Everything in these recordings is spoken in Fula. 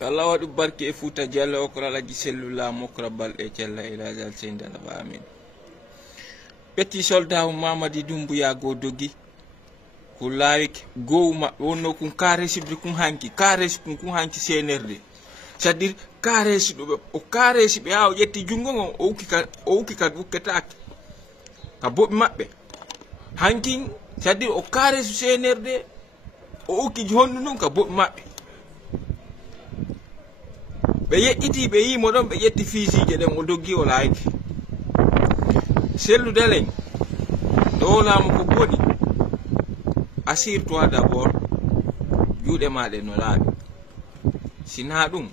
Allah waɗu barke e Fouta Diallo o ko alaji sellula mokra balɗe cella ilajal seyndala ba amin. Petit soldat Mamadi Doumbouya go dogi ko lawik go maɓɓe wonno kun karesibde kun hanki karesi kun hanki CNRD, c'est à dire karesi ɗo o karesi ɓe ha o ƴetti jungo ngon o ukki kad wukketake ka boɓe maɓɓe hankin, c'est à dire o karesi CNRD o ukki hondu ɗum ka boɓe maɓɓe ɓe yeƴƴiti ɓe yimo ɗon ɓe ƴetti fiisije ɗen o doggi o lawiki sellude len ɗo laamu ko boɗi assure-toi d'abord juuɗe maɗe no laaɓi, sina ɗum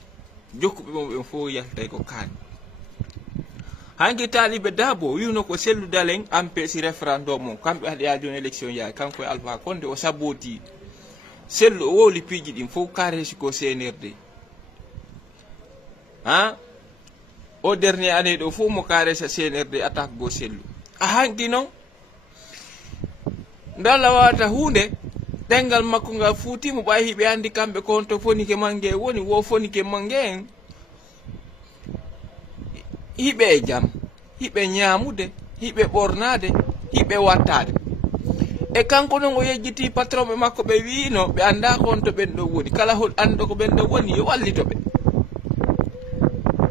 jokkuɓe mo ɓen fof yaltay ko kaani. hanki taaliɓe Dabo wiwno ko sellude len ampesi référendum o kamɓe haɗa yaadi on élection yahay kanko e Alpha Condé o saboti sellu o wowli piiji ɗin fof karesi ko CNRD au dernier année ɗo fof mo karesa CNRD attaque go sellu a hanki noon ndalla wawata hunde ɗengal makko ngal fuutimo ɓay hiɓe andi kamɓe kon to fonike mange woni wo fonike mange en hiɓe e jaam hiɓe ñamude hiɓe ɓornade hiɓe wattade e kanko noon o yejjiti patron ɓe makko ɓe wino ɓe anda kon to ɓen ɗo woni kala hol ando ko ɓen ɗo woni yo wallito ɓe.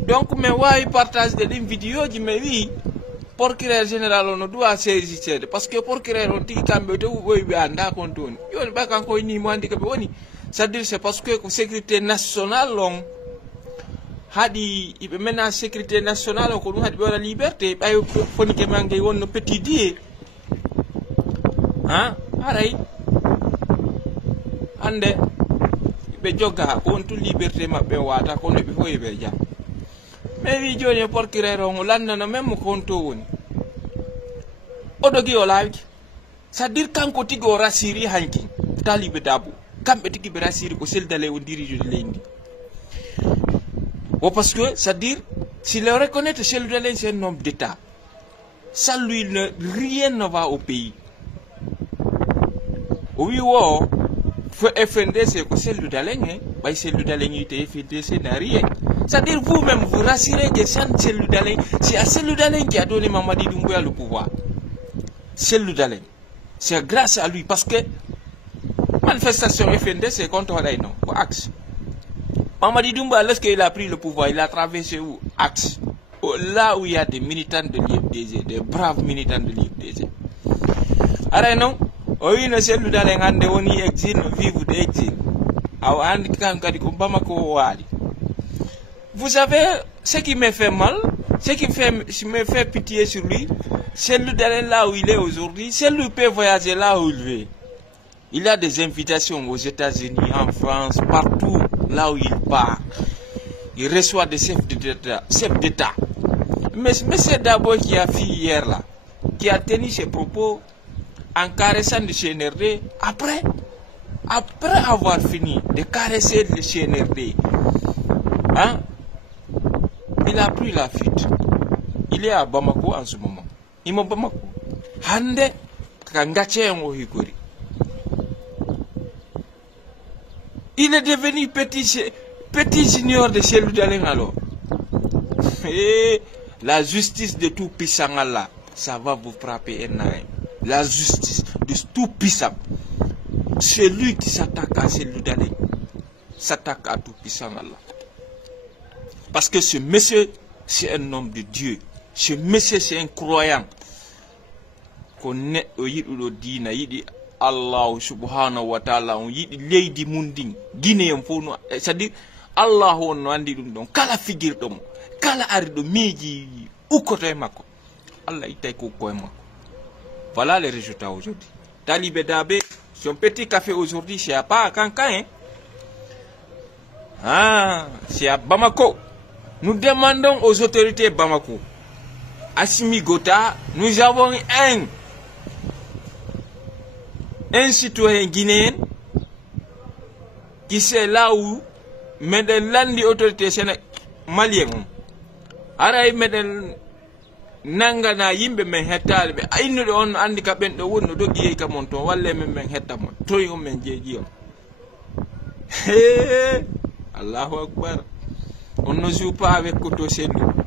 Donc mi wawi partage de ɗin vidéo ji mi wi procureur général on doit saisir parce que procureur on tigi kamɓe to ɓoyi ɓe anda kon to woni yoni ɓay kanko nimo andi ko ɓe woni, c'est à dire c'est parce que ko sécurité nationale on haɗi iɓe menace sécurité nationale o ko ɗum haɗi ɓe waɗa liberté ɓay fonike mange wonno petit die haray hande ɓe jogga ko won tun liberté maɓɓe wata kono ɓe fof ɓe jaam. mais wi joni procureur on o landano même ko on to woni o dogi o laawiki, c'est à dire kanko tigi o rassiri hanki taaliɓe Dabo kamɓe tigi ɓe rassiri ko seldale o dirige de leydi o parce que c'est à dire s'il reconnaît Cellou Dalein c'est un homme d'état, ça lui rien ne va au pays. o wi wo fo FNDC ko Cellou Dalein ɓay Cellou Dalein yite FNDC n'a rien. C'est-à-dire vous-même, vous rassurez que Cellou Dalein, c'est à Cellou Dalein qui a donné Mamadi Doumbouya le pouvoir. Cellou Dalein. C'est grâce à lui parce que manifestation FNDC contre Reino, au Axe. Mamadi Doumbouya, lorsqu'il a pris le pouvoir, il a traversé où? Axe. Là où il y a des militants de l'IFDG, des braves militants de l'IFDG. Alors non, oui, le Cellou Dalein a un exil, vivre d'exil. Vous savez, ce qui me fait mal, ce qui me fait pitié sur lui, c'est lui d'aller là où il est aujourd'hui, c'est lui peut voyager là où il veut. Il a des invitations aux États-Unis, en France, partout là où il part. Il reçoit des chefs d'État. Mais c'est d'abord qui a fait hier là, qui a tenu ses propos en caressant le CNRD, après avoir fini de caresser le CNRD, il a pris la fuite. Il est à Bamako en ce moment. Il est à Bamako. Hande il est devenu petit junior de Cellou Dalein alors. Et la justice de tout puissant Allah, ça va vous frapper un œil. La justice de tout puissant. Celui qui s'attaque à Cellou Dalein s'attaque à tout puissant Allah. Parce que ce monsieur, c'est un homme de Dieu. Ce monsieur, c'est un croyant. Qu'on est au yiɗuɗo dina yiɗi Allah subhanahu wa ta'ala on yiɗi leydi mundin Guinée fof no, c'est-à-dire Allah on no andi ɗum ɗon kala fijirɗo mo kala ariɗo miiji ukkoto e makko Allah ittay ko ukko e makko. Voilà les résultats aujourd'hui. Talibé Dabé, son petit café aujourd'hui, c'est pas à Cancan, c'est à Bamako. Nous demandons aux autorités Bamako, Assimi Gota, nous avons un citoyen guinéen qui sait là où meden landi autorité malien aray meden nangana yimbe men hettale be aynude on andi ka ben do wonno doggi e ka mon ton walle men hetta mon toy on men jeeji on Allahu Akbar. On ne joue pas avec Koto Sendou.